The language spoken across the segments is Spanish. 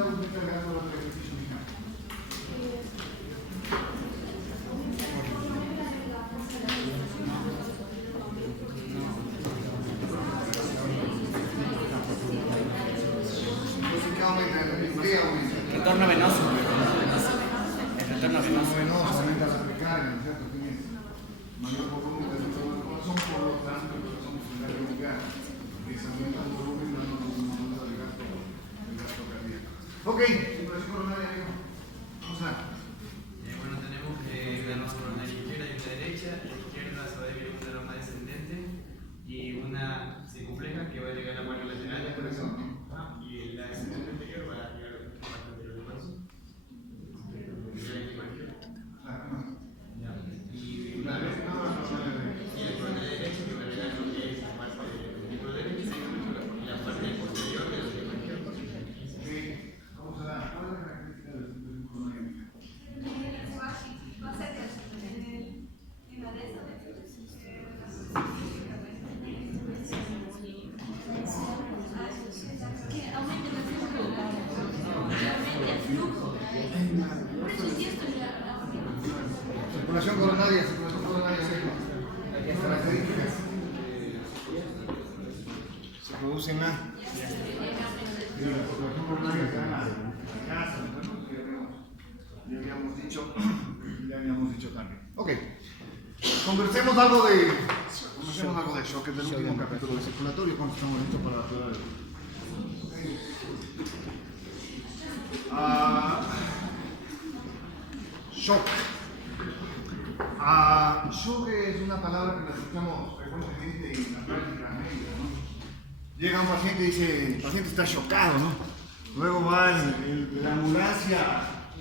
estamos cargando los ejercicios mecánicos. Entonces, ¿qué aumenta? ¿Qué aumenta? Retorno venoso. El retorno venoso. Aumenta la recarga, ¿no es cierto? Tienes mayor volumen de corazón, por lo tanto, el corazón puede recargar. Que se aumenta el volumen, dando un aumento del gasto cardíaco. Ok, circulación coronaria, vamos a. Bueno, tenemos una coronaria izquierda y una derecha. La izquierda se va a dividir en una rama descendente y una circunfleja que va a llegar a la guardia lateral del corazón. Y la descendente anterior va a llegar a la parte anterior del corazón. Y la coronaria derecha que va a llegar a lo que es la parte del músculo derecho y la parte posterior del músculo izquierdo. Vamos a dar. ¿Cuál es la característica de la circulación coronaria? Circulación coronaria, las características se producen la circulación coronaria está en la casa, ya habíamos dicho también. Ok, conversemos algo de shock, que es del último capítulo de circulatorio, cuando estamos listos para la prueba de shock. Shock es una palabra que la escuchamos frecuentemente en la práctica médica, ¿no? Llega un paciente y dice, el paciente está chocado, ¿no? Luego va la ambulancia,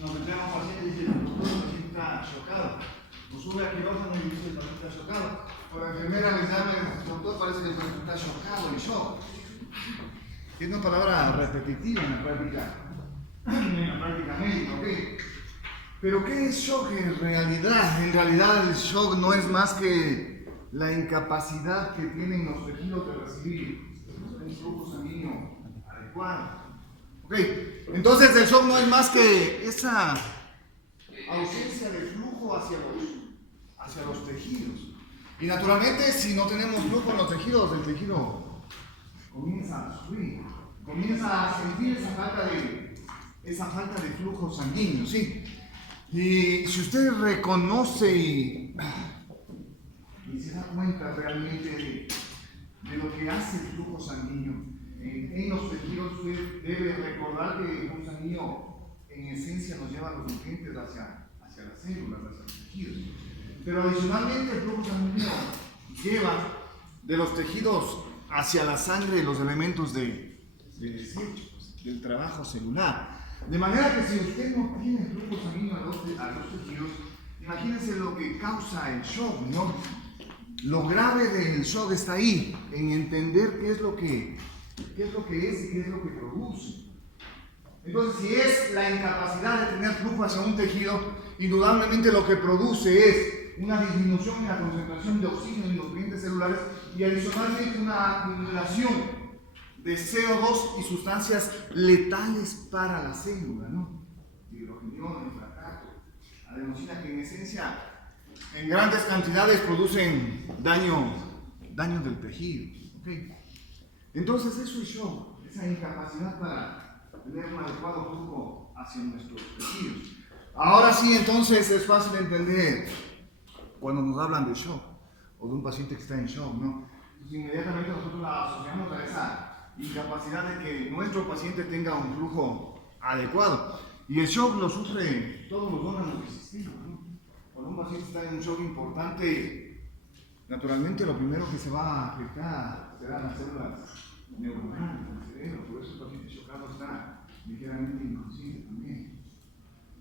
nos entrega un paciente y dice, el paciente está chocado. Nos sube al quirófano y dice, el paciente está chocado. Por la enfermera les llama, el doctor parece que el paciente está chocado, en shock. Es una palabra repetitiva en la práctica médica, ¿ok? Pero ¿qué es shock en realidad? En realidad el shock no es más que la incapacidad que tienen los tejidos de recibir un flujo sanguíneo adecuado. Ok, entonces el shock no es más que esa ausencia de flujo hacia los tejidos. Y naturalmente si no tenemos flujo en los tejidos, el tejido comienza a sufrir, comienza a sentir esa falta de flujo sanguíneo, ¿sí? Y si usted reconoce y se da cuenta realmente de lo que hace el flujo sanguíneo en los tejidos, usted debe recordar que el flujo sanguíneo en esencia nos lleva los nutrientes hacia las células, hacia los tejidos. Pero adicionalmente el flujo sanguíneo lleva de los tejidos hacia la sangre los elementos de desecho, del trabajo celular. De manera que si usted no tiene flujo sanguíneo a los tejidos, imagínense lo que causa el shock, ¿no? Lo grave del shock está ahí, en entender qué es lo que es y qué es lo que produce. Entonces, si es la incapacidad de tener flujo hacia un tejido, indudablemente lo que produce es una disminución en la concentración de oxígeno y nutrientes celulares y adicionalmente una acumulación de CO2 y sustancias letales para la célula, ¿no? Hidrogeniones, nitrato, adenosina, que en esencia en grandes cantidades producen daño del tejido, ¿okay? Entonces eso es shock, esa incapacidad para tener un adecuado flujo hacia nuestros tejidos. Ahora sí, entonces es fácil entender cuando nos hablan de shock o de un paciente que está en shock, ¿no? Entonces inmediatamente nosotros la asociamos a esa incapacidad de que nuestro paciente tenga un flujo adecuado. Y el shock lo sufre todos los órganos del sistema, ¿no? Cuando un paciente está en un shock importante, naturalmente lo primero que se va a afectar serán las células neuronales del cerebro. Por eso el paciente chocado está ligeramente inconsciente también.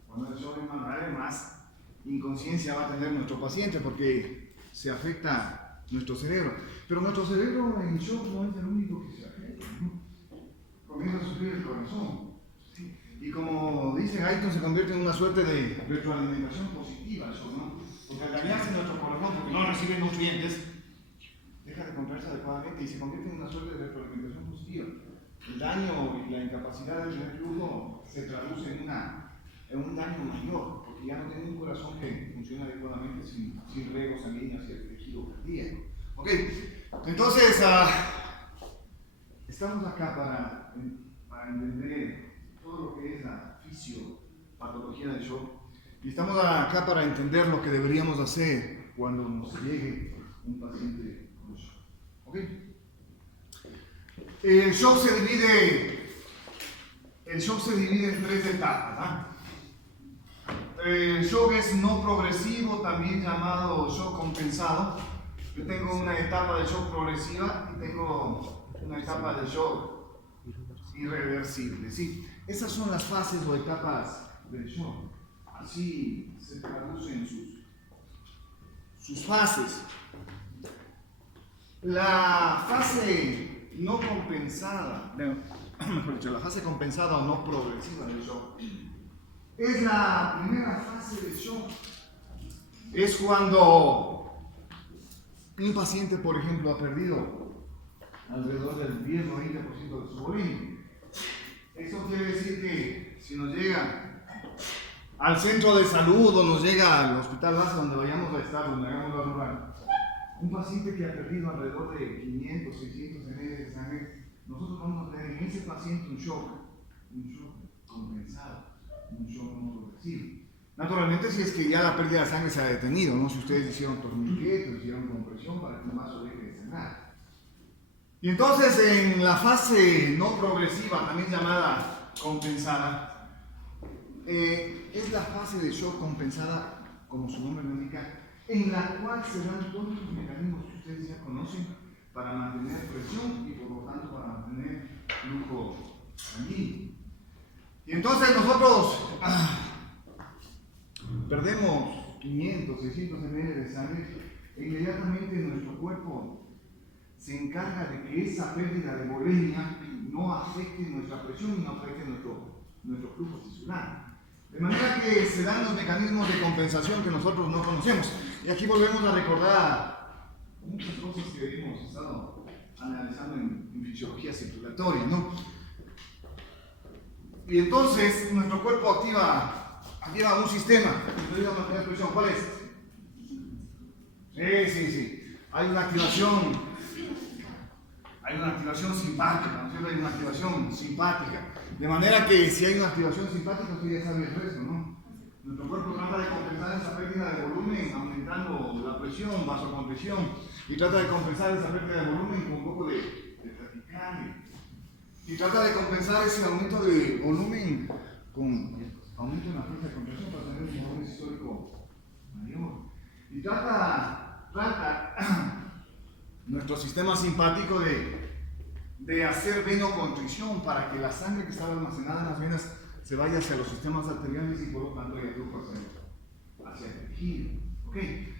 Cuando el shock es más grave, más inconsciencia va a tener nuestro paciente porque se afecta nuestro cerebro. Pero nuestro cerebro en shock no es el único que se afecta, ¿no? Comienza a sufrir el corazón, ¿sí? Y como dice Guyton, se convierte en una suerte de retroalimentación positiva, eso, ¿no? Porque al dañarse nuestro corazón, porque no recibe nutrientes, deja de contraerse adecuadamente y se convierte en una suerte de retroalimentación positiva. El el daño y la incapacidad del reflujo se traduce en un daño mayor, porque ya no tiene un corazón que funciona adecuadamente sin riego sanguíneo hacia el tejido cardíaco. Ok, entonces estamos acá para entender todo lo que es la fisiopatología del shock, y estamos acá para entender lo que deberíamos hacer cuando nos llegue un paciente con shock. ¿Ok? El shock se divide en 3 etapas. El shock es no progresivo, también llamado shock compensado. Yo tengo una etapa de shock progresiva y tengo una etapa de shock irreversible. ¿Sí? Esas son las fases o etapas del shock. Así se traducen sus fases. La fase no compensada, mejor dicho, la fase compensada o no progresiva del shock es la primera fase del shock. Es cuando un paciente, por ejemplo, ha perdido alrededor del 10 o 20% de su volumen. Eso quiere decir que si nos llega al centro de salud o nos llega al hospital base donde vayamos a estar, donde hagamos la rural, un paciente que ha perdido alrededor de 500, 600 ml de sangre, nosotros vamos a tener en ese paciente un shock compensado, un shock no progresivo. Naturalmente, si es que ya la pérdida de sangre se ha detenido, ¿no? Si ustedes hicieron torniquetes, hicieron compresión para que el vaso deje de sangrar. Y entonces, en la fase no progresiva, también llamada compensada, es la fase de shock compensada, como su nombre lo indica, en la cual se dan todos los mecanismos que ustedes ya conocen para mantener presión y por lo tanto para mantener flujo sanguíneo. Y entonces nosotros perdemos 500, 600 ml de sangre e inmediatamente nuestro cuerpo se encarga de que esa pérdida de volemia no afecte nuestra presión y no afecte nuestro flujo tisular. De manera que se dan los mecanismos de compensación que nosotros no conocemos. Y aquí volvemos a recordar muchas cosas que hemos estado analizando en fisiología circulatoria, ¿no? Y entonces nuestro cuerpo activa un sistema que ayuda a mantener presión. ¿Cuál es? Sí. Hay una activación simpática, ¿no es cierto? Hay una activación simpática. De manera que si hay una activación simpática, usted ya sabe el resto, ¿no? Nuestro cuerpo trata de compensar esa pérdida de volumen aumentando la presión, vasoconstricción, y trata de compensar esa pérdida de volumen con un poco de taquicardia. Y trata de compensar ese aumento de volumen con aumento en la fuerza de compresión para tener un volumen sistólico mayor. Y trata nuestro sistema simpático de hacer venoconstricción para que la sangre que estaba almacenada en las venas se vaya hacia los sistemas arteriales y por lo tanto haya flujo hacia el tejido. ¿Okay?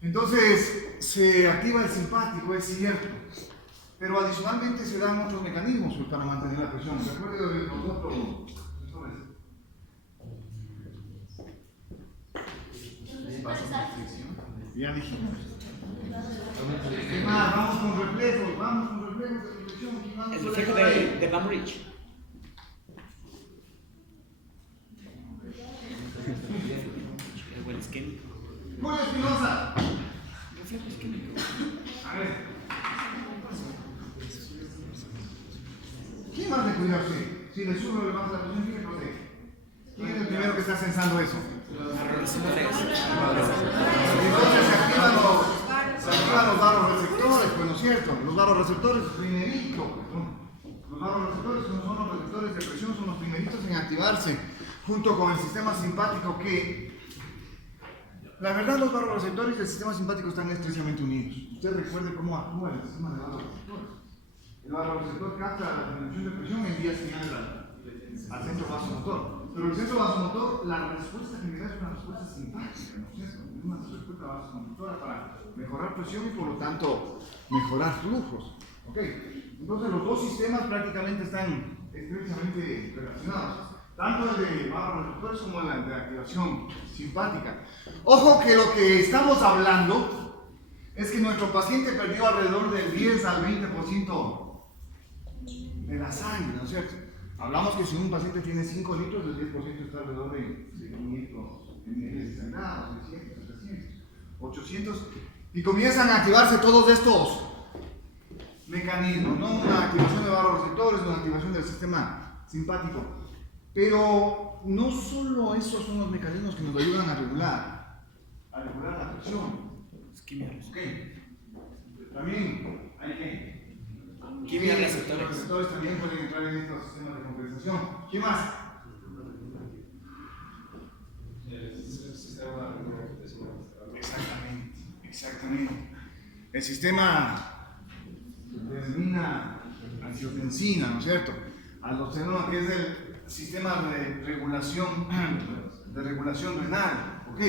Entonces se activa el simpático, es cierto, pero adicionalmente se dan otros mecanismos para mantener la presión. Recuerden de los otros ya dijimos. Vamos con reflejos de presión. El reflejo de Bamrich. El buen isquémico. Julio Espinosa. Reflejo isquémico. A ver. ¿Quién más de cuidarse? Si le sube o le baja la presión, ¿quién le protege? ¿Quién es el primero que está censando eso? Entonces se activan los vasoreceptores, pues no es cierto. Los vasoreceptores primeritos, los vasoreceptores no son los receptores de presión, son los primeritos en activarse junto con el sistema simpático que, la verdad, los vasoreceptores y el sistema simpático están estrechamente unidos. Usted recuerde cómo actúa el sistema de vasoreceptores. El vasoreceptor capta la disminución de presión y envía señales al centro vasomotor. Pero el centro vasomotor, la respuesta general es una respuesta simpática, ¿no es cierto? Es una respuesta vasomotora para mejorar presión y por lo tanto mejorar flujos. ¿Ok? Entonces los dos sistemas prácticamente están estrechamente relacionados. Tanto el de vasoreceptores como el de activación simpática. Ojo que lo que estamos hablando es que nuestro paciente perdió alrededor del 10 al 20% de la sangre, ¿no es cierto? Hablamos que si un paciente tiene 5 litros, el 10% está alrededor de 500 ml sangrados, 600, 700, 800, y comienzan a activarse todos estos mecanismos, ¿no? Una activación de vasoreceptores, una activación del sistema simpático. Pero no solo esos son los mecanismos que nos ayudan a regular la presión. Okay. También hay que Quimia los receptores. receptores también pueden entrar en estos sistemas de compensación. ¿Qué más? Exactamente. El sistema determina angiotensina, ¿no es cierto? Aldosterona, que es el sistema de regulación renal, ¿ok?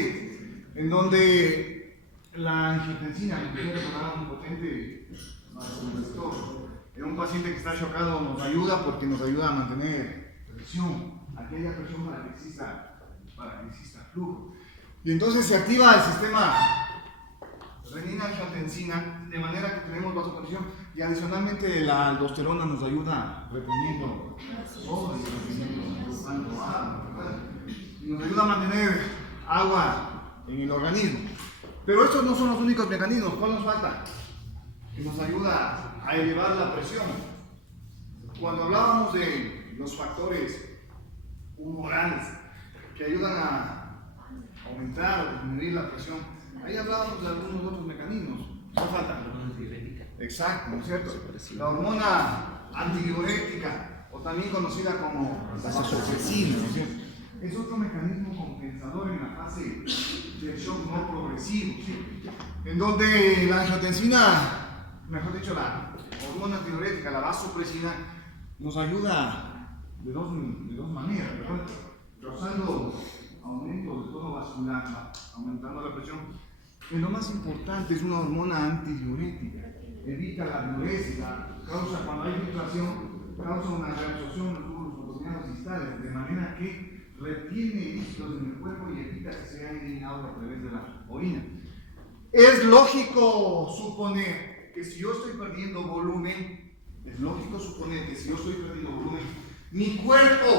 En donde la angiotensina, que puede tomar un potente vasoconstrictor, en un paciente que está chocado nos ayuda porque nos ayuda a mantener presión, aquella presión para que exista flujo. Y entonces se activa el sistema renina-angiotensina de manera que tenemos vasoconstricción y adicionalmente la aldosterona nos ayuda reteniendo sodio, reteniendo agua, ¿verdad? Y nos ayuda a mantener agua en el organismo. Pero estos no son los únicos mecanismos. ¿Cuál nos falta? Que nos ayuda a elevar la presión. Cuando hablábamos de los factores humorales que ayudan a aumentar o disminuir la presión, ahí hablábamos de algunos otros mecanismos. ¿Qué falta? Exacto, ¿no es cierto? La hormona antidiurética, o también conocida como vasopresina, ¿no es cierto? Es otro mecanismo compensador en la fase del shock no progresivo, ¿sí? En donde la angiotensina, mejor dicho, la hormona antidiurética, la vasopresina, nos ayuda de dos maneras, ¿verdad? Causando aumento del tono vascular, aumentando la presión. Y lo más importante es una hormona antidiurética, evita la diuresis, causa, cuando hay filtración, causa una reabsorción de los glóbulos fotoneados distales, de manera que retiene líquidos en el cuerpo y evita que sea eliminado a través de la orina. Es lógico suponer que si yo estoy perdiendo volumen, mi cuerpo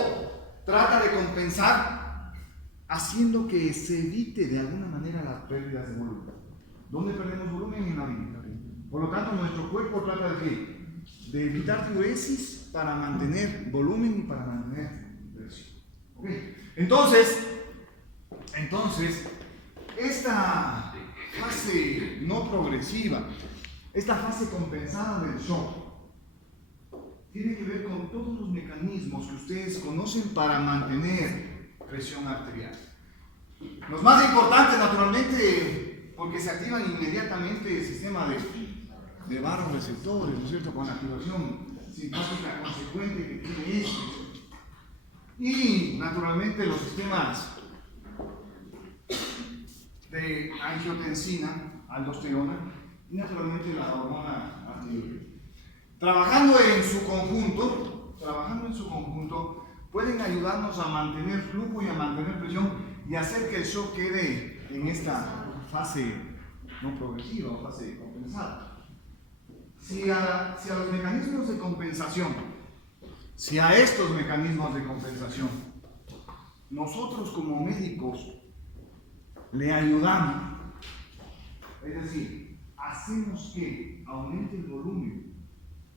trata de compensar haciendo que se evite de alguna manera las pérdidas de volumen. ¿Dónde perdemos volumen? En la orina. Por lo tanto, nuestro cuerpo trata de evitar diuresis para mantener volumen y para mantener presión. ¿Okay? Entonces, esta fase no progresiva, esta fase compensada del shock, tiene que ver con todos los mecanismos que ustedes conocen para mantener presión arterial. Los más importantes, naturalmente, porque se activan inmediatamente el sistema de vasoreceptores, ¿no es cierto?, con la activación simpática consecuente que tiene esto. Y, naturalmente, los sistemas de angiotensina, aldosterona, y naturalmente la hormona antidiurética. Trabajando en su conjunto, pueden ayudarnos a mantener flujo y a mantener presión y hacer que el shock quede en esta fase no progresiva o fase compensada. Si a los mecanismos de compensación, si a estos mecanismos de compensación, nosotros como médicos le ayudamos, es decir, hacemos que aumente el volumen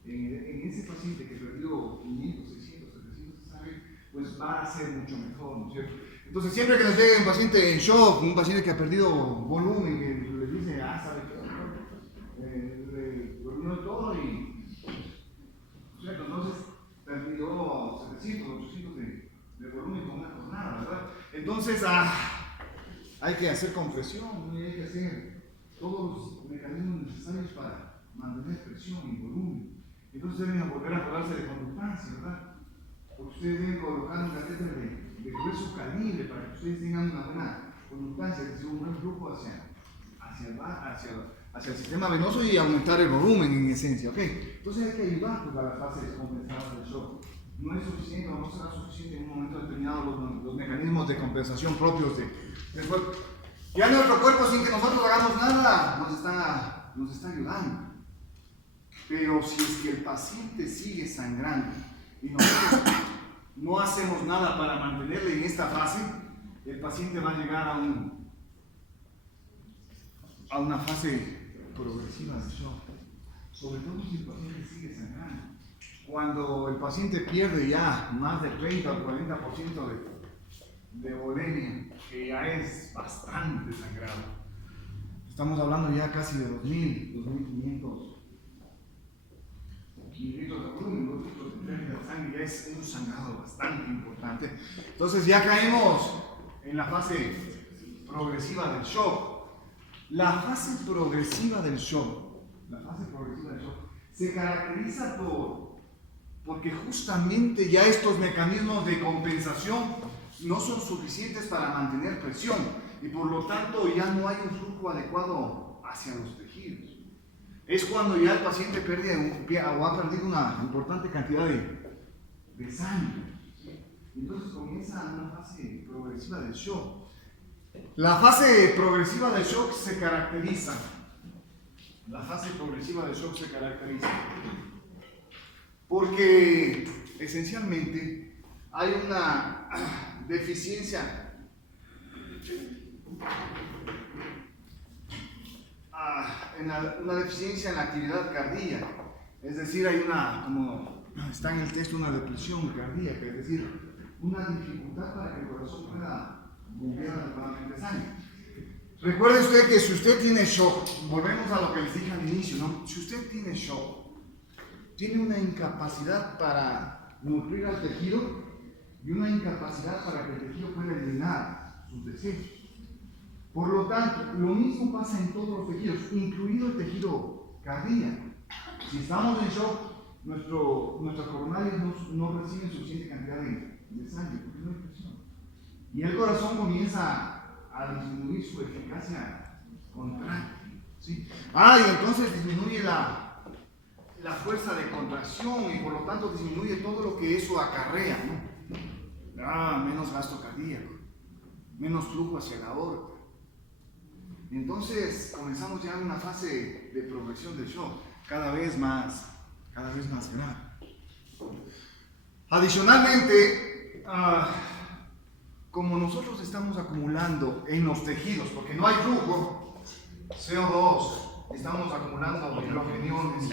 en ese paciente que perdió 500, 600, 700 sangre, pues va a ser mucho mejor, ¿no es cierto? Entonces, siempre que nos llegue un paciente en shock, un paciente que ha perdido volumen, que le dice, ¿sabe qué? Le volvió todo y, ¿cierto? Entonces, perdió 700, 800 de volumen con una jornada, ¿verdad? Entonces, hay que hacer compresión, hay que hacer todos los mecanismos necesarios para mantener presión y volumen. Entonces deben volver a acordarse de conductancia, ¿verdad? Porque ustedes deben colocar un catéter de grueso calibre para que ustedes tengan una buena conductancia, que sea un buen flujo hacia el sistema venoso y aumentar el volumen en esencia, ¿ok? Entonces hay que ayudar pues, a las fases compensadas del shock. No es suficiente o no será suficiente en un momento determinado los mecanismos de compensación propios del cuerpo. Ya nuestro cuerpo, sin que nosotros hagamos nada, nos está ayudando. Pero si es que el paciente sigue sangrando y nosotros no hacemos nada para mantenerle en esta fase, el paciente va a llegar a una fase progresiva de shock. Sobre todo si el paciente sigue sangrando. Cuando el paciente pierde ya más del 30 o 40% de volemia, que ya es bastante sangrado. Estamos hablando ya casi de 2.500 mililitros de volumen, 2 litros de pérdida de sangre, ya es un sangrado bastante importante. Entonces ya caemos en la fase progresiva del shock. La fase progresiva del shock se caracteriza porque justamente ya estos mecanismos de compensación no son suficientes para mantener presión y por lo tanto ya no hay un flujo adecuado hacia los tejidos. Es cuando ya el paciente pierde o ha perdido una importante cantidad de sangre. Entonces comienza una fase progresiva del shock. La fase progresiva del shock se caracteriza. Porque esencialmente hay una deficiencia en la actividad cardíaca. Es decir, hay como está en el texto, una depresión cardíaca, es decir, una dificultad para que el corazón pueda bombear adecuadamente sangre. Recuerde usted que si usted tiene shock, volvemos a lo que les dije al inicio, ¿no? Si usted tiene shock, tiene una incapacidad para nutrir al tejido y una incapacidad para que el tejido pueda eliminar sus desechos. Por lo tanto, lo mismo pasa en todos los tejidos, incluido el tejido cardíaco. Si estamos en shock, nuestras coronarias no reciben suficiente cantidad de sangre porque no hay presión. Y el corazón comienza a disminuir su eficacia contráctil, ¿sí? Y entonces disminuye la fuerza de contracción y por lo tanto disminuye todo lo que eso acarrea, ¿no? Menos gasto cardíaco, menos flujo hacia la aorta. Y entonces comenzamos ya en una fase de progresión del shock cada vez más grave. Adicionalmente, como nosotros estamos acumulando en los tejidos, porque no hay flujo, CO2, estamos acumulando hidrogeniones,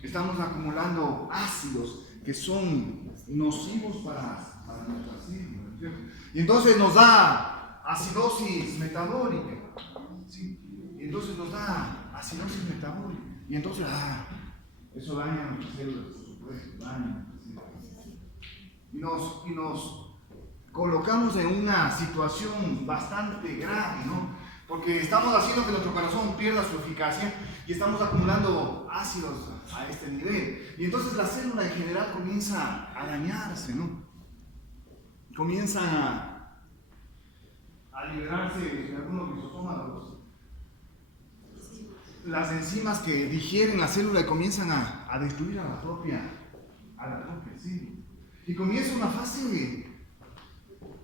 estamos acumulando ácidos que son nocivos para nuestras células, ¿cierto? Y entonces nos da acidosis metabólica, ¿sí? Y entonces nos da acidosis metabólica, y entonces eso daña a nuestras células, por supuesto, daña a nuestras células. Y nos colocamos en una situación bastante grave, ¿no? Porque estamos haciendo que nuestro corazón pierda su eficacia y estamos acumulando ácidos a este nivel. Y entonces la célula en general comienza a dañarse, ¿no? Comienza a liberarse de algunos lisosomas, las enzimas que digieren la célula y comienzan a destruir a la propia célula. Y comienza una fase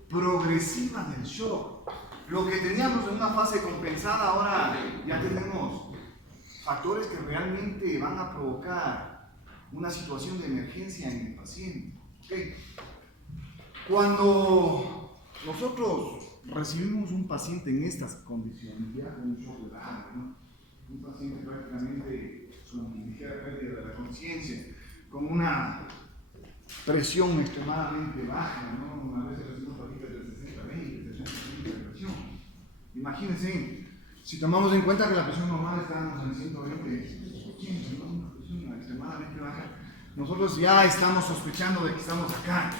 progresiva del shock. Lo que teníamos en una fase compensada, ahora ya tenemos factores que realmente van a provocar una situación de emergencia en el paciente. ¿Okay? Cuando nosotros recibimos un paciente en estas condiciones, ya con un shock grave, ¿no? Un paciente prácticamente con ligera pérdida de la conciencia, con una presión extremadamente baja, ¿no? A veces recibimos pacientes de 60-20, 60-20 de presión. Imagínense, si tomamos en cuenta que la presión normal está en 120, ¿no? Una presión extremadamente baja, nosotros ya estamos sospechando de que estamos acá,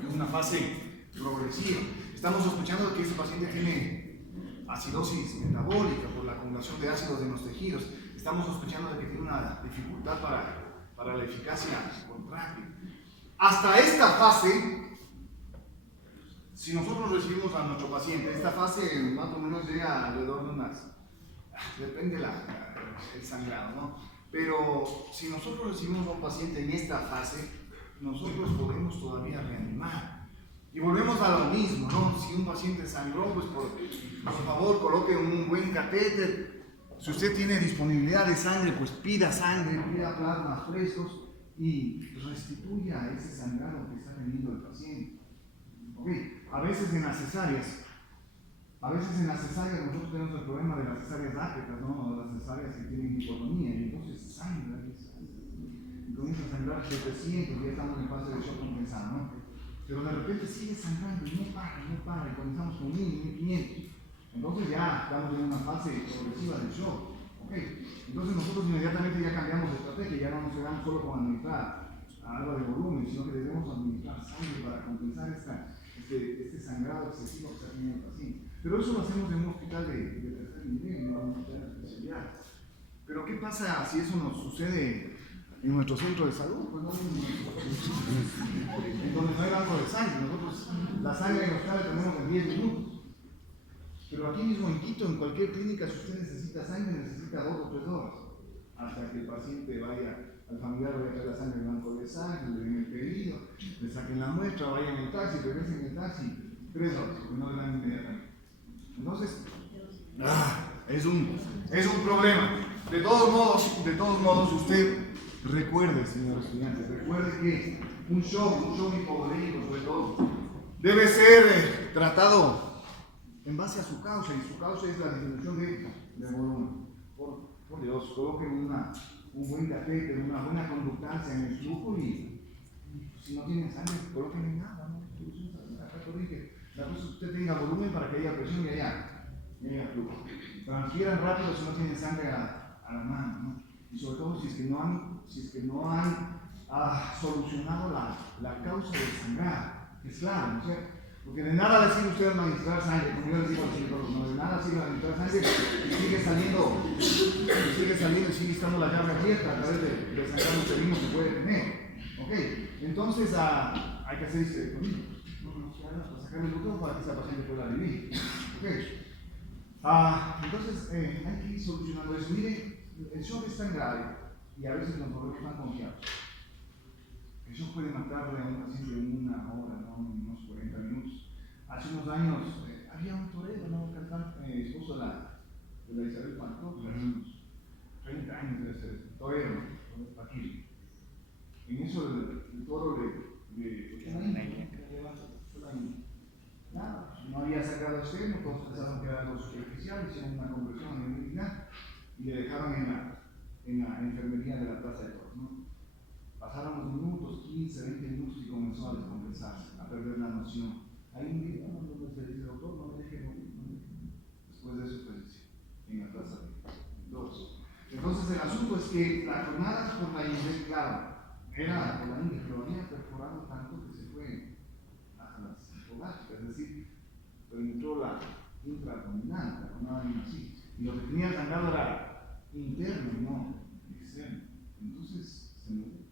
en una fase progresiva. Estamos sospechando de que este paciente tiene acidosis metabólica por la acumulación de ácidos en los tejidos. Estamos sospechando de que tiene una dificultad para la eficacia contráctil. Hasta esta fase, si nosotros recibimos a nuestro paciente, esta fase más o menos llega alrededor de unas, depende el sangrado, ¿no? Pero si nosotros recibimos a un paciente en esta fase, nosotros podemos todavía reanimar. Y volvemos a lo mismo, ¿no? Si un paciente sangró, pues por favor coloque un buen catéter Si usted tiene disponibilidad de sangre, pues pida sangre, pida plasmas frescos y restituya ese sangrado que está teniendo el paciente. Okay. A veces en las cesáreas nosotros tenemos el problema de las cesáreas lácteas, ¿no? Las cesáreas que tienen hipotonía, y entonces sangra, y comienza a sangrar 700, ya estamos en fase de shock compensado, ¿no? Pero de repente sigue sangrando y no para, y comenzamos con 1000, 1500. Entonces ya estamos en una fase progresiva del shock. Okay. Entonces nosotros inmediatamente ya cambiamos de estrategia, ya no nos quedamos solo con administrar agua de volumen, sino que debemos administrar sangre para compensar este sangrado excesivo que está teniendo el paciente. Pero eso lo hacemos en un hospital de tercer nivel, en un hospital de especialidad. Pero ¿qué pasa si eso nos sucede en nuestro centro de salud? Pues no, en donde no hay banco de sangre. Nosotros la sangre en el hospital la tenemos en 10 minutos. Pero aquí mismo en Quito, en cualquier clínica, si usted necesita sangre, necesita 2 o 3 horas. Hasta que el paciente vaya, al familiar vaya a traer la sangre del banco de sangre, le den el pedido, le saquen la muestra, vayan en el taxi, regresen en el taxi, 3 horas, porque no le dan inmediatamente. Entonces, es un problema. De todos modos, usted recuerde, señor estudiante, recuerde que un shock hipovolémico sobre todo, debe ser tratado en base a su causa, y su causa es la disminución de volumen. Por Dios, coloquen un buen catéter, una buena conductancia en el flujo y si no tienen sangre, coloquen nada, ¿no? La cosa es que usted tenga volumen para que haya presión y haya flujo. Transfieran rápido si no tienen sangre a la mano, ¿no? Y sobre todo si es que no han solucionado la causa del sangrado, que es claro, ¿no es cierto? Porque de nada le sirve a usted administrar sangre, como yo les digo a los psicólogos, no, de nada sirve administrar sangre y sigue saliendo y sigue estando la llave abierta a través del sangrado uterino que puede tener. Ok, entonces hay que hacer histerectomía, para sacar el útero para que esa paciente pueda vivir. Okay. Entonces hay que ir solucionando eso. Miren, el shock es tan grave y a veces nos volvemos tan confiados. El shock puede matarle a un paciente en 1 hora, ¿no? En unos 40 minutos. Hace unos años había un torero, ¿no? Cantante, esposo de la Isabel Pantoja, hace unos 30 años debe ser eso. Torero, aquí. En eso el toro nada, no había sacado externo, todos pensaron que era algo superficial, hicieron una compresión abdominal y le dejaron en la enfermería de la Plaza de Toros, ¿no? Pasaron los minutos, 15, 20 minutos y comenzó a descompensarse, a perder la noción. Hay un video donde se dice, doctor, no me deje morir. Después de eso falleció en la Plaza de Toros. Entonces el asunto es que la jornada por la ingle, claro, era por la ingle, pero había perforado tanto que se fue a las hipogástricas, es decir, penetró la intraabdominal, la jornada vino así. Y lo que tenía sangrado era interno, no externo. Entonces se murió.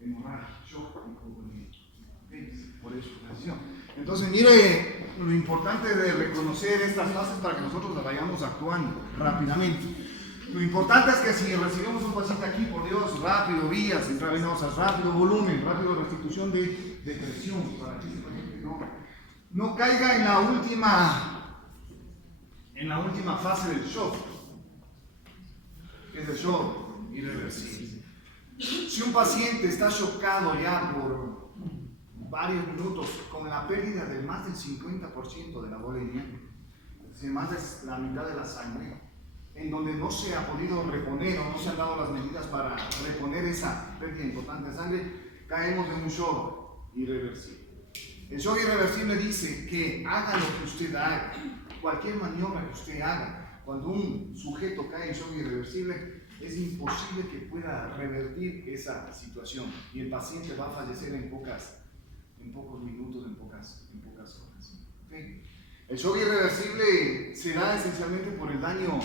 Hemorragia, shock y por eso la. Entonces, mire lo importante de reconocer estas fases para que nosotros las vayamos actuando rápidamente. Lo importante es que si recibimos un paciente aquí, por Dios, rápido, vías intravenosas, rápido volumen, rápido restitución de presión, para que ese paciente no caiga en la última fase del shock, que es el shock irreversible. Si un paciente está chocado ya por varios minutos con la pérdida de más del 50% de la volemia, es decir, más de la mitad de la sangre, en donde no se ha podido reponer o no se han dado las medidas para reponer esa pérdida importante de sangre, caemos en un shock irreversible. El shock irreversible dice que haga lo que usted haga, cualquier maniobra que usted haga, cuando un sujeto cae en shock irreversible, es imposible que pueda revertir esa situación y el paciente va a fallecer en pocos minutos, en pocas horas. ¿Okay? El shock irreversible se da esencialmente por el daño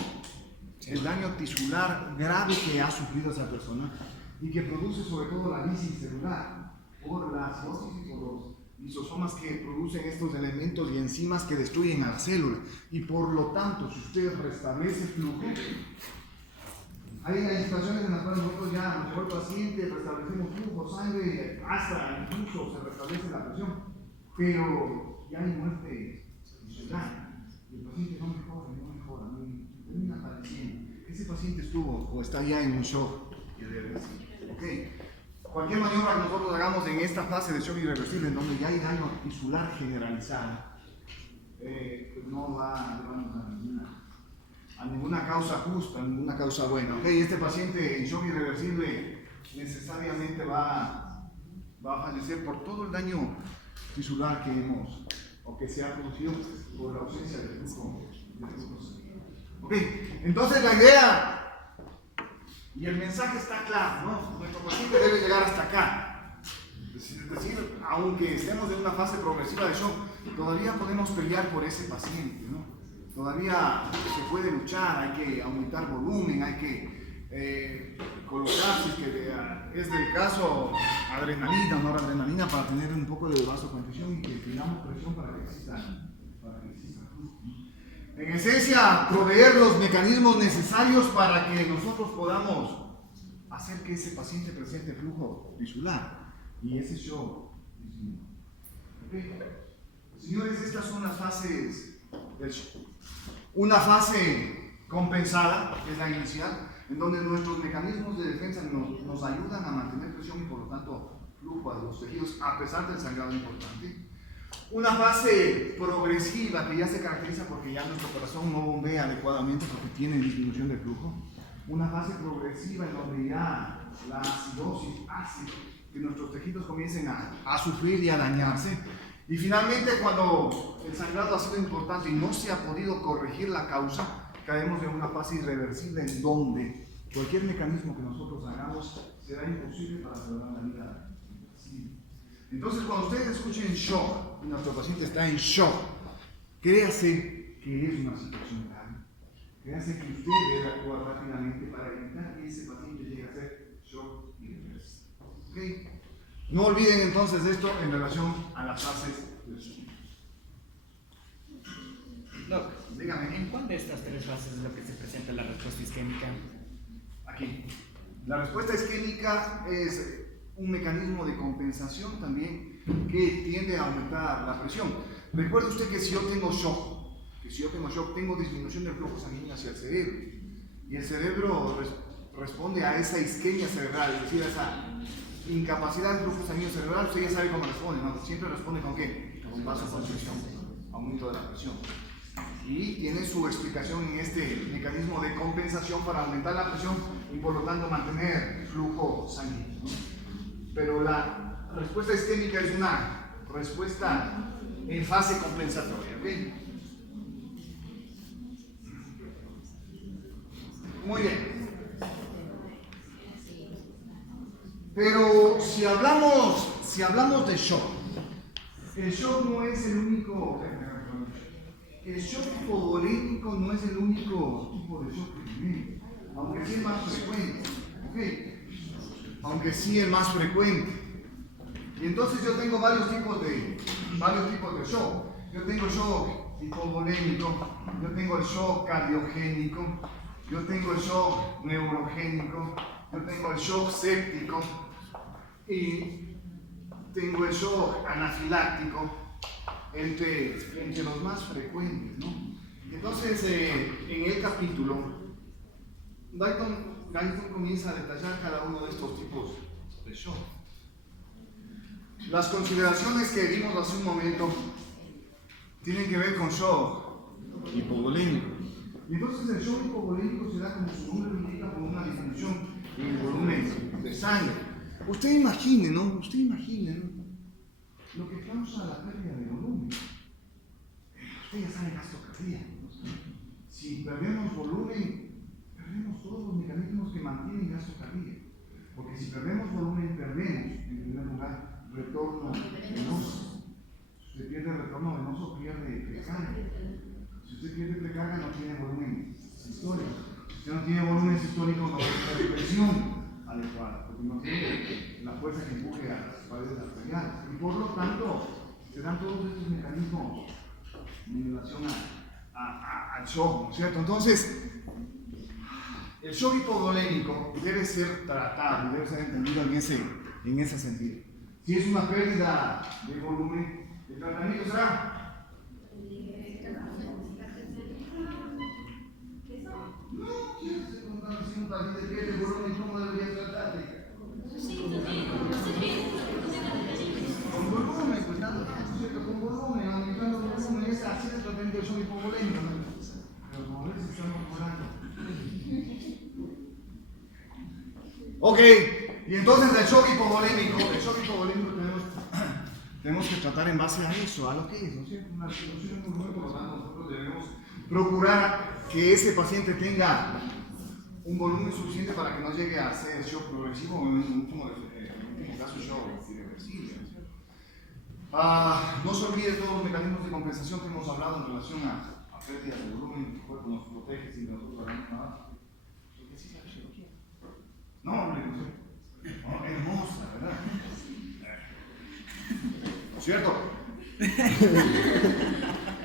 tisular grave que ha sufrido esa persona y que produce sobre todo la lisis celular por la cirrosis o los lisosomas que producen estos elementos y enzimas que destruyen a la célula. Y por lo tanto, si usted restablece flujo, hay situaciones en las cuales nosotros ya nos llevó el paciente, restablecemos flujo, sangre, hasta incluso se restablece la presión, pero ya hay muerte celular y el paciente no mejora, termina padeciendo. ese paciente estuvo o está ya en un shock irreversible. ¿Okay? Cualquier maniobra que nosotros hagamos en esta fase de shock irreversible, en donde ya hay daño tisular generalizado, pues no va a llevarnos a ninguna causa justa, a ninguna causa buena. ¿Okay? Este paciente en shock irreversible necesariamente va a fallecer por todo el daño tisular que hemos o que se ha producido por la ausencia de flujo. Ok, entonces la idea y el mensaje está claro, ¿no? Nuestro paciente debe llegar hasta acá. Es decir, aunque estemos en una fase progresiva de shock, todavía podemos pelear por ese paciente, ¿no? Todavía se puede luchar, hay que aumentar volumen, hay que colocar, si es del caso, adrenalina o noradrenalina para tener un poco de vasoconstricción y que tengamos presión para que exista flujo. En esencia, proveer los mecanismos necesarios para que nosotros podamos hacer que ese paciente presente flujo tisular y ese shock disminuya. ¿Okay? Señores, estas son las fases del shock. Una fase compensada, que es la inicial, en donde nuestros mecanismos de defensa nos ayudan a mantener presión y por lo tanto flujo a los tejidos a pesar del sangrado importante. Una fase progresiva que ya se caracteriza porque ya nuestro corazón no bombea adecuadamente porque tiene disminución de flujo. Una fase progresiva en donde ya la acidosis hace que nuestros tejidos comiencen a sufrir y a dañarse. Y finalmente, cuando el sangrado ha sido importante y no se ha podido corregir la causa, caemos en una fase irreversible en donde cualquier mecanismo que nosotros hagamos será imposible para salvar la vida. Entonces, cuando ustedes escuchen shock y nuestro paciente está en shock, créase que es una situación grave. Créase que usted debe actuar rápidamente para evitar que ese paciente llegue a ser shock irreversible. ¿Okay? No olviden entonces esto en relación a las fases del shock. Doc, dígame. ¿en cuál de estas tres fases es lo que se presenta la respuesta isquémica? Aquí. La respuesta isquémica es un mecanismo de compensación también que tiende a aumentar la presión. Recuerde usted que si yo tengo shock, tengo disminución del flujo sanguíneo hacia el cerebro. Y el cerebro responde a esa isquemia cerebral, es decir, a esa incapacidad del flujo sanguíneo cerebral. Usted ya sabe cómo responde, ¿no? Siempre responde con ¿qué? Con vasoconstricción, aumento de la presión. Y tiene su explicación en este mecanismo de compensación para aumentar la presión y por lo tanto mantener flujo sanguíneo, ¿no? Pero la respuesta isquémica es una respuesta en fase compensatoria, ¿ok? Muy bien. Pero si hablamos de shock, el shock no es el único. El shock hipovolémico no es el único tipo de shock que tenemos, aunque sí es más frecuente. ¿Okay? Aunque sí es más frecuente. Y entonces yo tengo varios tipos de shock. Yo tengo shock hipovolémico, yo tengo el shock cardiogénico, yo tengo el shock neurogénico, yo tengo el shock séptico y tengo el shock anafiláctico entre los más frecuentes, ¿no? Entonces, en el capítulo, Galton comienza a detallar cada uno de estos tipos de shock. Las consideraciones que vimos hace un momento tienen que ver con shock hipovolémico. Y entonces el shock hipovolémico se da, como su nombre lo indica, por una disminución en el volumen de sangre. Usted imagine, ¿no? Lo que causa la pérdida de volumen. Usted ya sabe gasto cardíaco, ¿no? Si perdemos volumen, perdemos todos los mecanismos que mantienen gasto cardíaco. Porque si perdemos volumen, perdemos, en primer lugar, retorno venoso. Si usted pierde retorno venoso, pierde precarga. Si usted pierde precarga, no tiene volumen sistólico. Si usted no tiene volumen sistólico, no va a tener presión adecuada, porque no tiene la fuerza que empuje a las paredes arteriales. Y por lo tanto, se dan todos estos mecanismos en relación al shock, ¿no es cierto? Entonces, el shock hipovolémico debe ser tratado, debe ser entendido en ese sentido. Si es una pérdida de volumen, el tratamiento será no, pregunta así de pierde volumen, ¿cómo debería tratarte? Con volumen, pues nada, ¿no es cierto? Con volumen, aumentando el volumen, así es tratamiento del shock hipovolémico, ¿no? Pero como ves, estamos volando. Ok, y entonces el shock hipovolémico tenemos que tratar en base a eso, a lo que es, ¿no es cierto? Una resolución muy buena, por lo tanto nosotros debemos procurar que ese paciente tenga un volumen suficiente para que no llegue a ser shock progresivo o en último caso shock irreversible, ¿no es cierto? No se olvide todos los mecanismos de compensación que hemos hablado en relación a pérdidas de volumen, el cuerpo nos protege sin que nosotros hagamos nada. No, hombre, no, hermosa, ¿verdad? ¿No es cierto?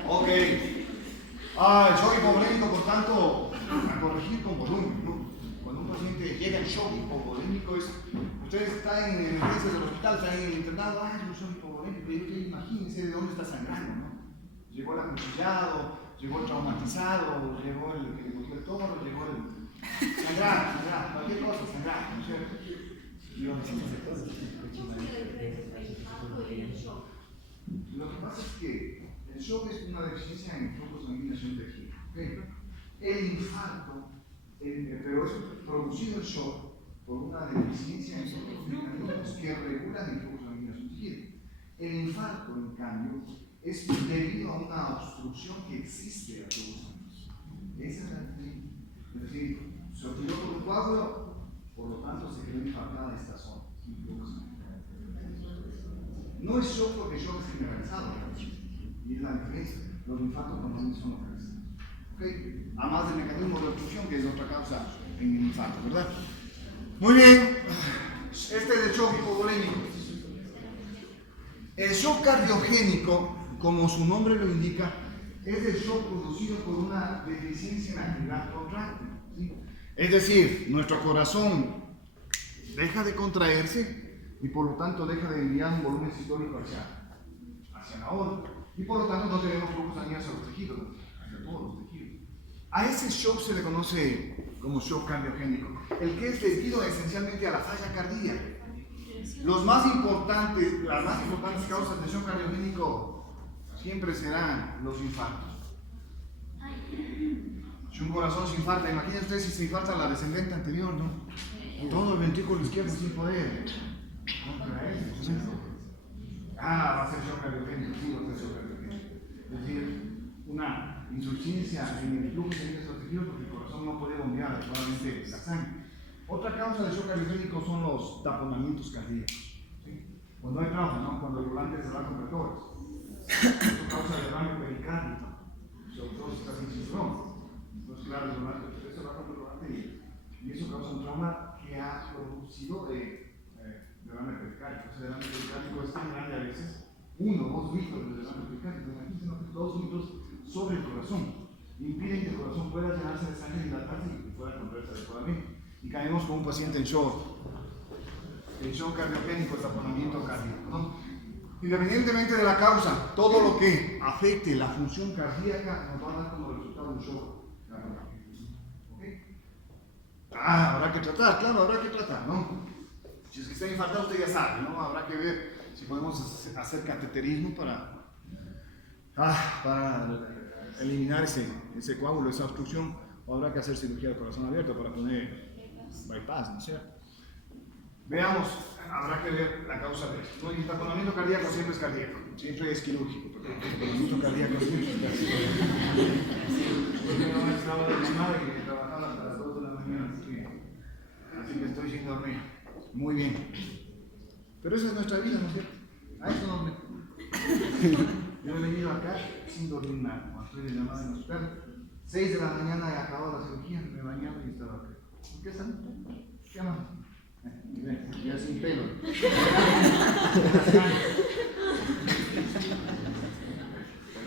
Ok. El shock hipovolémico, por tanto, a corregir con volumen, ¿no? Cuando un paciente llega en shock hipovolémico, ustedes están en emergencias del hospital, están en el internado, es un shock hipovolémico, y imagínense de dónde está sangrando, ¿no? Llegó el acuchillado, llegó el traumatizado, llegó el que le cogió el toro, llegó el... Sangrar, cualquier cosa, sangrar, ¿no es cierto? Lo que pasa es que el shock es una deficiencia en flujo sanguíneo de un tejido. ¿Okay? El infarto, pero es producido el shock por una deficiencia en los mecanismos que regulan el flujo sanguíneo de un tejido. El infarto, en cambio, es debido a una obstrucción que existe al flujo sanguíneo. Esa es la diferencia. Es decir, se obstruyó por un coágulo, por lo tanto se quedó infartada esta zona. No es shock porque el shock es generalizado, y es la diferencia. Los infartos normalmente son localizados. ¿Okay? Además del mecanismo de obstrucción, que es otra causa en el infarto, ¿verdad? Muy bien, este es el shock hipovolémico. El shock cardiogénico, como su nombre lo indica, es el shock producido por una deficiencia en actividad contráctil. ¿Sí? Es decir, nuestro corazón deja de contraerse y por lo tanto deja de enviar un volumen sistólico hacia la aorta y por lo tanto no tenemos flujo sanguíneo hacia los tejidos, hacia todos los tejidos. A ese shock se le conoce como shock cardiogénico, el que es debido esencialmente a la falla cardíaca. Las más importantes causas de shock cardiogénico siempre serán los infartos. Si un corazón se infarta, imagínense ustedes si se infarta la descendente anterior, ¿no? Todo el ventrículo izquierdo sin poder. Va a ser shock cardiogénico, sí, va a ser shock cardiogénico. Es decir, una insuficiencia en el flujo sanguíneo de los tejidos porque el corazón no puede bombear adecuadamente la sangre. Otra causa de shock cardiogénico son los taponamientos cardíacos. ¿Sí? Cuando hay trauma, ¿no? Cuando el volante se va con motores. Esto causa derrame pericárdico, sobre todo si está sin cinturón. Entonces, claro, el volante se va con el volante y eso causa un trauma que ha producido derrame pericárdico. Ese derrame pericárdico es tan grande a veces, 1 o 2 litros de derrame pericárdico. Imagínense 2 litros sobre el corazón. Impiden que el corazón pueda llenarse de sangre, dilatarse y pueda contraerse adecuadamente. Y caemos con un paciente en shock. El shock cardiogénico, el taponamiento cardíaco, ¿no? Independientemente de la causa, todo lo que afecte la función cardíaca nos va a dar como resultado un shock cardiogénico. ¿Okay? Habrá que tratar, claro, habrá que tratar, ¿no? Si es que está infartado, usted ya sabe, ¿no? Habrá que ver si podemos hacer cateterismo para eliminar ese coágulo, esa obstrucción, o habrá que hacer cirugía de corazón abierto para poner bypass, ¿no es cierto? Veamos, habrá que ver la causa de esto. ¿No? Y el taponamiento cardíaco siempre es cardíaco, siempre es quirúrgico, porque el taponamiento cardíaco siempre es cardíaco. Porque no estaba de la madre que trabajaba hasta las 2 de la mañana, así que estoy sin dormir. Muy bien. Pero esa es nuestra vida, ¿no es cierto? A eso no me... Yo he venido acá sin dormir nada, cuando estoy de llamada en el hospital. 6 de la mañana he acabado la cirugía, me he bañado y estaba acá. ¿Qué están? ¿Qué más? Ya sin pelo. Pero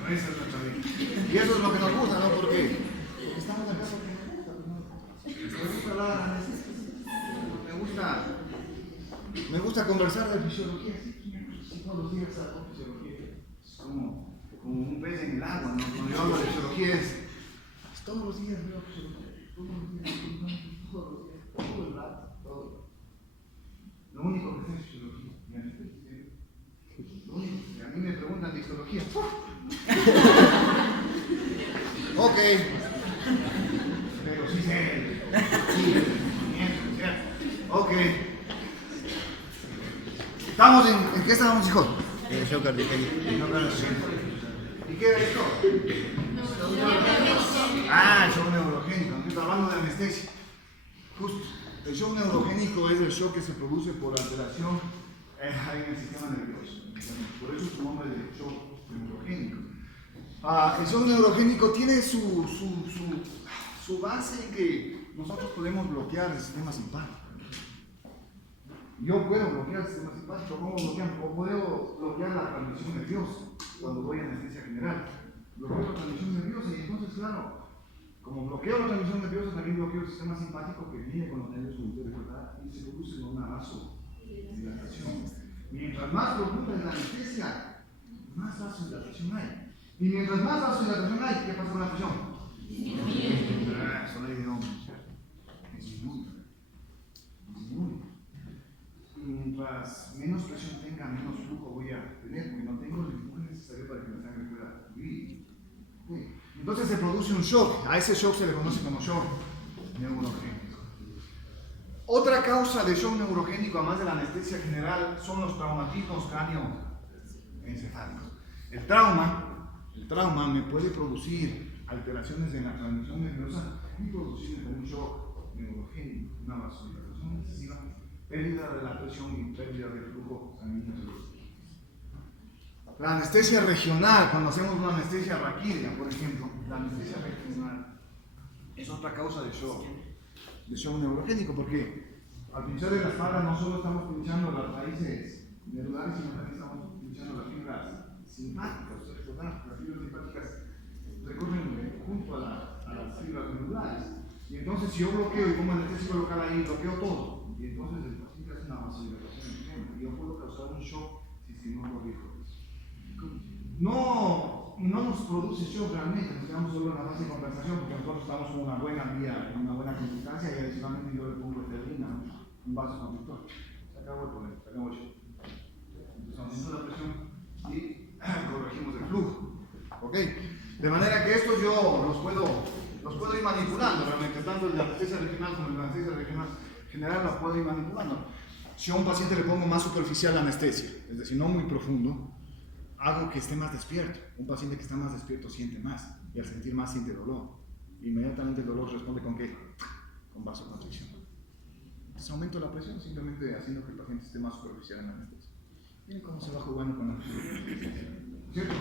esa es nuestra vida. Y eso es lo que nos gusta, ¿no? Porque estamos acá porque me gusta hablar anestésicos. Me gusta conversar de fisiología. Sí, todos los días hago fisiología. Es como un pez en el agua, ¿no? Cuando yo hablo de fisiología es todos los días veo fisiología. Todos los días. Todo el rato, todo el rato. Lo único que sé es fisiología. Y anestesia. Lo único que a mí me preguntan de histología. Ok. Pero sí sé. Sí, ¿cierto? Ok. ¿Estamos en qué estábamos, hijo? En el shock artificial. ¿Y qué era esto? Ah, el shock neurogénico. Estoy hablando de anestesia. Justo. El shock neurogénico es el shock que se produce por alteración en el sistema nervioso. Por eso su nombre es shock neurogénico. El shock neurogénico tiene su base en que nosotros podemos bloquear el sistema simpático. Yo puedo bloquear el sistema simpático, ¿cómo bloquear? Puedo bloquear la transmisión nerviosa cuando doy anestesia general. Bloqueo la transmisión nerviosa y entonces, claro, como bloqueo la transmisión nerviosa, también bloqueo el sistema simpático que viene con los nervios subutériores y se produce una vasodilatación. Mientras más profunda es la anestesia, más vasodilatación hay. Y mientras más vasodilatación hay, ¿qué pasa con la presión? Eso ley de Ohm. Disminuye. Mientras menos presión tenga, menos flujo voy a tener, porque no tengo el flujo necesario para que la sangre pueda fluir. Entonces se produce un shock. A ese shock se le conoce como shock neurogénico. Otra causa de shock neurogénico, además de la anestesia general, son los traumatismos cráneoencefálicos. El trauma me puede producir alteraciones en la transmisión nerviosa y producir un shock neurogénico, una vasodilatación excesiva, pérdida de la presión y pérdida del flujo sanguíneo. La anestesia regional, cuando hacemos una anestesia raquídea, por ejemplo, la anestesia regional es otra causa de shock neurogénico, porque al pinchar en la espalda no solo estamos pinchando las raíces medulares, sino también estamos pinchando las fibras simpáticas. Ustedes recordarán que las fibras simpáticas recorren junto a las fibras medulares. Y entonces, si yo bloqueo y pongo anestesia local ahí, bloqueo todo. Y entonces el paciente hace una vasodilatación extrema. Y yo puedo causar un shock si no corrijo. No nos produce shock realmente, nos quedamos solo en la fase de compensación porque nosotros estamos en una buena vía, en una buena consistencia y adicionalmente yo le pongo efedrina, un vaso conductor. Se acabó el problema, se acabó el shock. Entonces aumentamos la presión y corregimos el flujo. ¿Ok? De manera que estos yo los puedo ir manipulando realmente, tanto el de anestesia regional como el de anestesia regional general los puedo ir manipulando. Si a un paciente le pongo más superficial la anestesia, es decir, no muy profundo, hago que esté más despierto. Un paciente que está más despierto siente más y al sentir más siente dolor. Inmediatamente el dolor responde con ¿qué? Con vasoconstricción. Entonces aumento la presión simplemente haciendo que el paciente esté más superficial en la anestesia. Miren cómo se va jugando con la presión. ¿Cierto?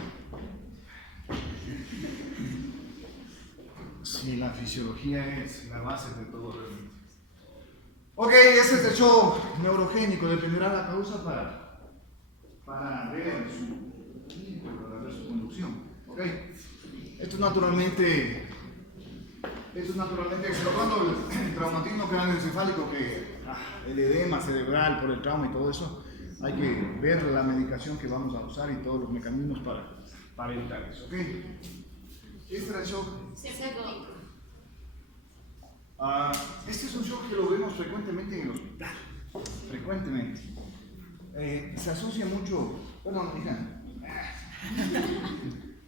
Sí, la fisiología es la base de todo realmente. Ok, ese es el shock neurogénico. Dependerá la causa para ver su conducción. ¿Okay? Esto es naturalmente explotando el traumatismo cráneoencefálico, que el edema cerebral por el trauma y todo eso. Hay que ver la medicación que vamos a usar y todos los mecanismos para evitar eso. ¿Okay? Este era el shock. Este es un shock que lo vemos frecuentemente en el hospital. Frecuentemente. Se asocia mucho,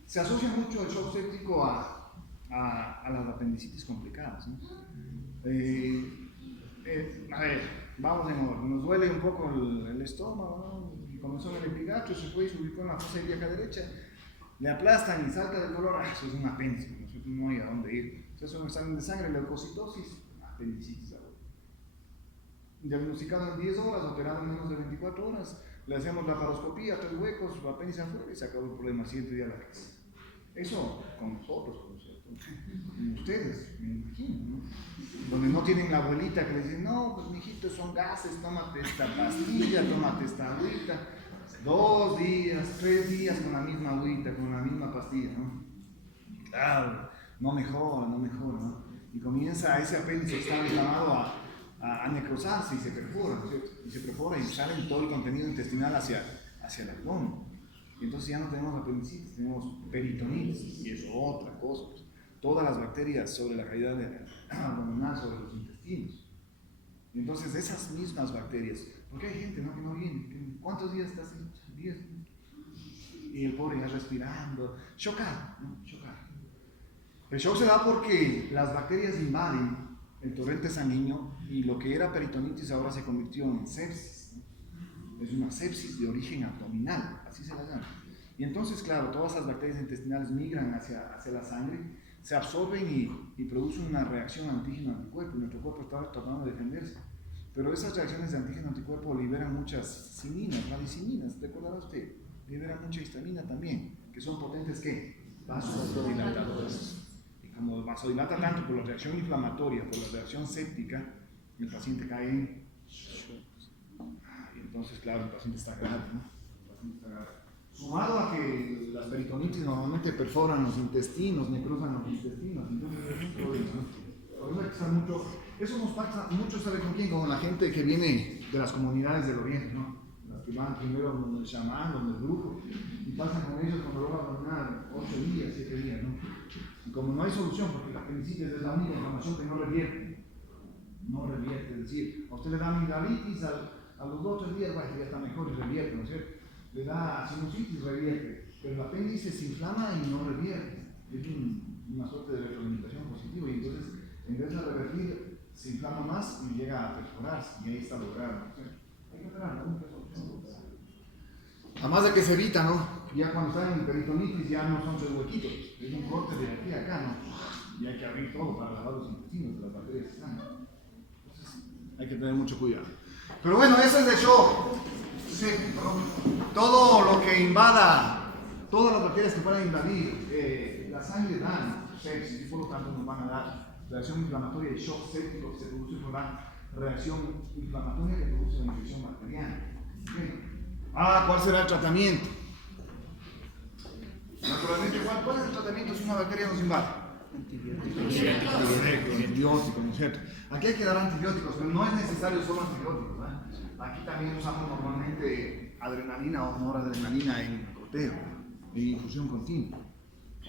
se asocia mucho el shock séptico a las apendicitis complicadas, ¿no? A ver, vamos en orden. Nos duele un poco el estómago, ¿no? Y comenzó en el epigastrio, se fue y se ubicó en la fosa ilíaca derecha, le aplastan y salta del dolor. Eso es un apéndice, no hay a dónde ir. Eso es un examen de sangre, leucocitosis, apendicitis. Diagnosticado en 10 horas, operado en menos de 24 horas, le hacemos la laparoscopía, 3 huecos, apéndice afuera y se acabó el problema. Siguiente día a la casa. Eso con nosotros, con ustedes, me imagino, ¿no? Donde no tienen la abuelita que les dice, no, pues mijito, son gases, tómate esta pastilla, tómate esta agüita. 2 días, 3 días con la misma agüita, con la misma pastilla, ¿no? Claro, no mejora, ¿no? Y comienza ese apéndice que está inflamado a necrosarse y se perfora, ¿cierto? Y se perfora y sale todo el contenido intestinal hacia el abdomen. Y entonces ya no tenemos apendicitis, tenemos peritonitis, y es otra cosa. Todas las bacterias sobre la cavidad abdominal, sobre los intestinos. Y entonces esas mismas bacterias, porque hay gente, ¿no?, que no viene, ¿cuántos días estás en 10? Y el pobre ya respirando, chocado, ¿no? Chocado. El shock se da porque las bacterias invaden el torrente sanguíneo y lo que era peritonitis ahora se convirtió en sepsis, ¿no? Es una sepsis de origen abdominal, así se la llama. Y entonces, claro, todas las bacterias intestinales migran hacia la sangre, se absorben y producen una reacción antígeno-anticuerpo, y nuestro cuerpo está tratando de defenderse. Pero esas reacciones de antígeno-anticuerpo liberan muchas cininas, radicininas, ¿recordará usted? Liberan mucha histamina también, que son potentes, ¿qué? Vasodilatadores. Y como vasodilata tanto por la reacción inflamatoria, por la reacción séptica, el paciente cae en shock. Y entonces, claro, el paciente está grave, ¿no? El paciente está grave. Sumado a que las peritonitis normalmente perforan los intestinos, necrosan los intestinos, entonces es un problema, ¿no? Por eso hay que estar mucho. Eso nos pasa mucho, ¿sabe con quién? Con la gente que viene de las comunidades del Oriente, ¿no? Las que van primero donde el chamán, donde el brujo, y pasan con ellos con dolor abdominal 8 días, 7 días, ¿no? Y como no hay solución, porque la apendicitis es la única inflamación que no revierte, es decir, a usted le da amigdalitis, a los 2 o 3 días, ya está mejor y revierte, ¿no es cierto? Le da sinusitis, revierte, pero el apéndice se inflama y no revierte. Es una suerte de retroalimentación positiva, y entonces, en vez de revertir, se inflama más y llega a perforarse, y ahí está logrado. ¿No? Hay que operar, ¿no? Además de que se evita, ¿no? Ya cuando están en peritonitis ya no son 3 huequitos, es un corte de aquí a acá, ¿no? Y hay que abrir todo para lavar los intestinos de las bacterias que están. Entonces, hay que tener mucho cuidado. Pero bueno, eso es de shock. Sí, ¿no? Todo lo que invada, todas las bacterias que puedan invadir la sangre dan sepsis, y por lo tanto nos van a dar reacción inflamatoria y shock séptico que se produce por la reacción inflamatoria que produce la infección bacteriana. ¿Cuál será el tratamiento? Naturalmente, ¿cuál es el tratamiento si una bacteria nos invade? Antibióticos, ¿no es cierto? Aquí hay que dar antibióticos, pero no es necesario solo antibióticos, ¿verdad? Aquí también usamos normalmente adrenalina o noradrenalina en goteo, en infusión continua.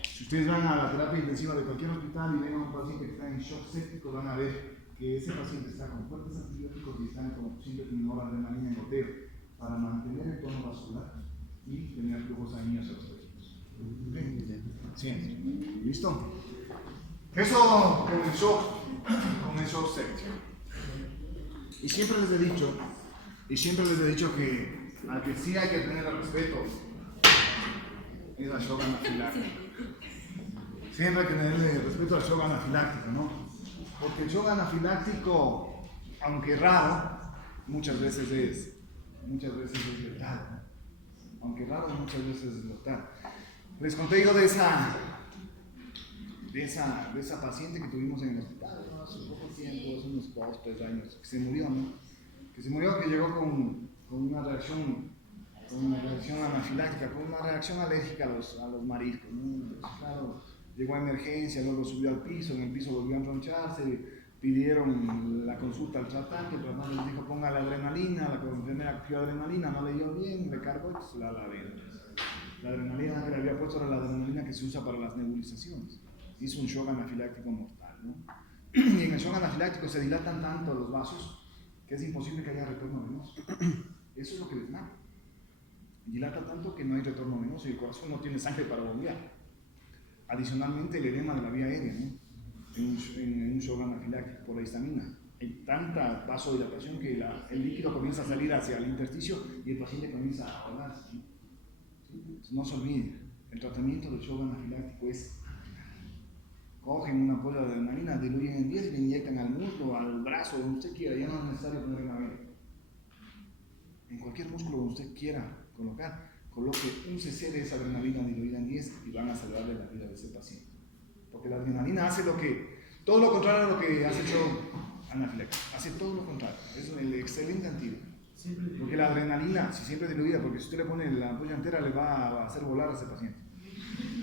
Si ustedes van a la terapia intensiva de cualquier hospital y ven a un paciente que está en shock séptico, van a ver que ese paciente está con fuertes antibióticos y están como siempre con noradrenalina en goteo para mantener el tono vascular y tener flujos sanguíneos a los tejidos. ¿Sí? ¿Listo? Eso comenzó séptico. Y siempre les he dicho que al que sí hay que tener el respeto es al shock anafiláctico. Siempre hay que tenerle respeto al shock anafiláctico, ¿no? Porque el shock anafiláctico, aunque raro, muchas veces es letal. Aunque raro, muchas veces es letal. Les conté yo de esa paciente que tuvimos en el hospital, ¿no? Hace poco tiempo, hace unos 2 o 3 años, que se murió, ¿no? Que llegó con una reacción anafiláctica, con una reacción alérgica a los mariscos, ¿no? Entonces, claro, llegó a emergencia, luego subió al piso, en el piso volvió a enroncharse, pidieron la consulta al tratante, el tratante les dijo ponga la adrenalina, la enfermera cogió adrenalina, no leyó bien, le cargó y se la vio. La adrenalina que le había puesto era la adrenalina que se usa para las nebulizaciones. Hizo un shock anafiláctico mortal, ¿no? Y en el shock anafiláctico se dilatan tanto los vasos que es imposible que haya retorno venoso. Eso es lo que les mata. Dilata tanto que no hay retorno venoso y el corazón no tiene sangre para bombear. Adicionalmente, el edema de la vía aérea, ¿no? En un shock anafiláctico por la histamina. Hay tanta vasodilatación que el líquido comienza a salir hacia el intersticio y el paciente comienza a ahogarse. No se olvide, el tratamiento del shock anafiláctico es: cogen una ampolla de adrenalina, diluyen en 10 y le inyectan al muslo, al brazo, donde usted quiera, ya no es necesario poner una vena. En cualquier músculo donde usted quiera colocar, coloque un cc de esa adrenalina diluida en 10 y van a salvarle la vida de ese paciente. Porque la adrenalina hace todo lo contrario a lo que hace el shock anafiláctico, hace todo lo contrario, es el excelente antídoto. Porque la adrenalina, si siempre diluida, porque si usted le pone la ampolla entera le va a hacer volar a ese paciente.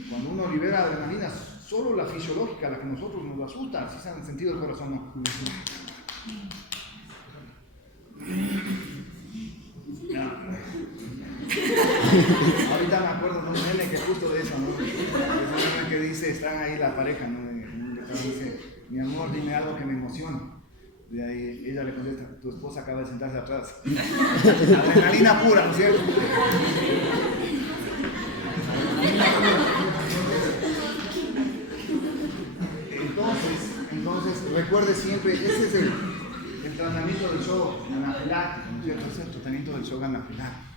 Cuando uno libera adrenalina, solo la fisiológica, la que nosotros nos asusta, si se han sentido el corazón, no. Ahorita me acuerdo de un meme que justo de eso, ¿no? Es un meme que dice, están ahí la pareja, ¿no? Y dice, mi amor, dime algo que me emocione. Y ahí ella le contesta, tu esposa acaba de sentarse atrás. Adrenalina pura, ¿no es cierto? Entonces, recuerde siempre, ese es el tratamiento del shock anafiláctico, ¿no es cierto? Ese es el tratamiento del shock anafiláctico.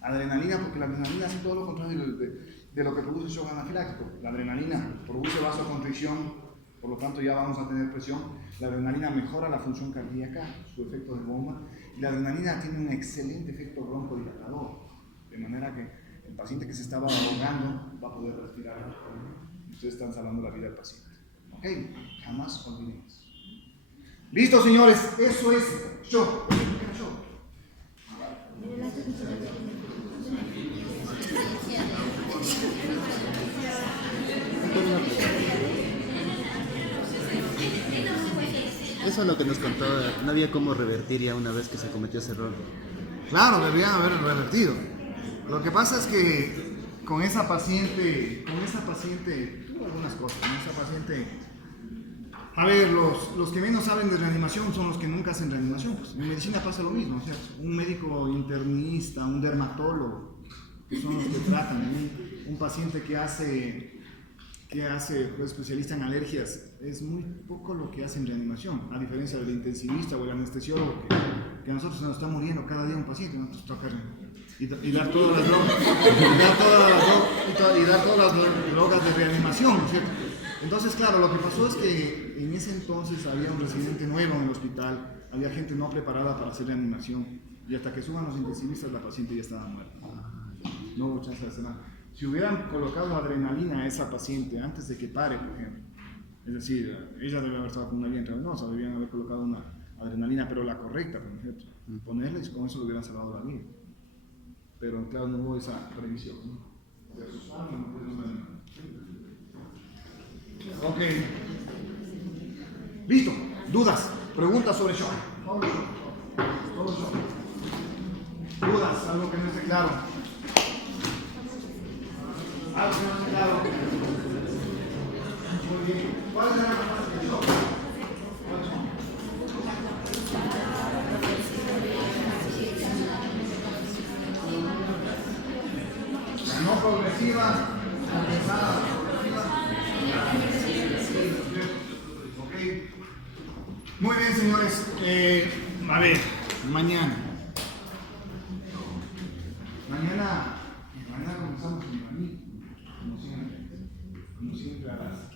Adrenalina, porque la adrenalina hace todo lo contrario de lo que produce el shock anafiláctico. La adrenalina produce vasoconstricción, por lo tanto ya vamos a tener presión. La adrenalina mejora la función cardíaca, su efecto de bomba, y la adrenalina tiene un excelente efecto broncodilatador, de manera que el paciente que se estaba ahogando va a poder respirar. Ustedes están salvando la vida del paciente. ¿Ok? Jamás olviden eso. Listo, señores, eso es shock. Eso es lo que nos contó, no había cómo revertir ya una vez que se cometió ese error. Claro, deberían haber revertido. Lo que pasa es que con esa paciente tuvo algunas cosas. Con esa paciente, a ver, los que menos saben de reanimación son los que nunca hacen reanimación. Pues en medicina pasa lo mismo, o sea, un médico internista, un dermatólogo, que son los que tratan. Un paciente que hace pues, especialista en alergias, es muy poco lo que hace en reanimación, a diferencia del intensivista o el anestesiólogo, que a nosotros nos está muriendo cada día un paciente, nosotros toca y dar todas las drogas, y dar todas las drogas de reanimación, ¿no es cierto? Entonces, claro, lo que pasó es que en ese entonces había un residente nuevo en el hospital, había gente no preparada para hacer reanimación, y hasta que suban los intensivistas la paciente ya estaba muerta. No hubo chance de hacer nada. Si hubieran colocado adrenalina a esa paciente antes de que pare, por ejemplo, es decir, ella debe haber estado con una vía intravenosa, debían haber colocado una adrenalina, pero la correcta, por ejemplo, ponerle y con eso le hubieran salvado la vida. Pero claro, no hubo esa previsión, ¿no? Ok. Listo. ¿Dudas? ¿Preguntas sobre shock? Todo shock. ¿Dudas? ¿Algo que no esté claro? ¿Algo que no esté claro? Muy bien. ¿Cuáles eran las fases del shock? ¿Cuáles son? La no progresiva, la pesada, okay. Muy bien, señores. A ver, mañana comenzamos con Iván, como siempre a las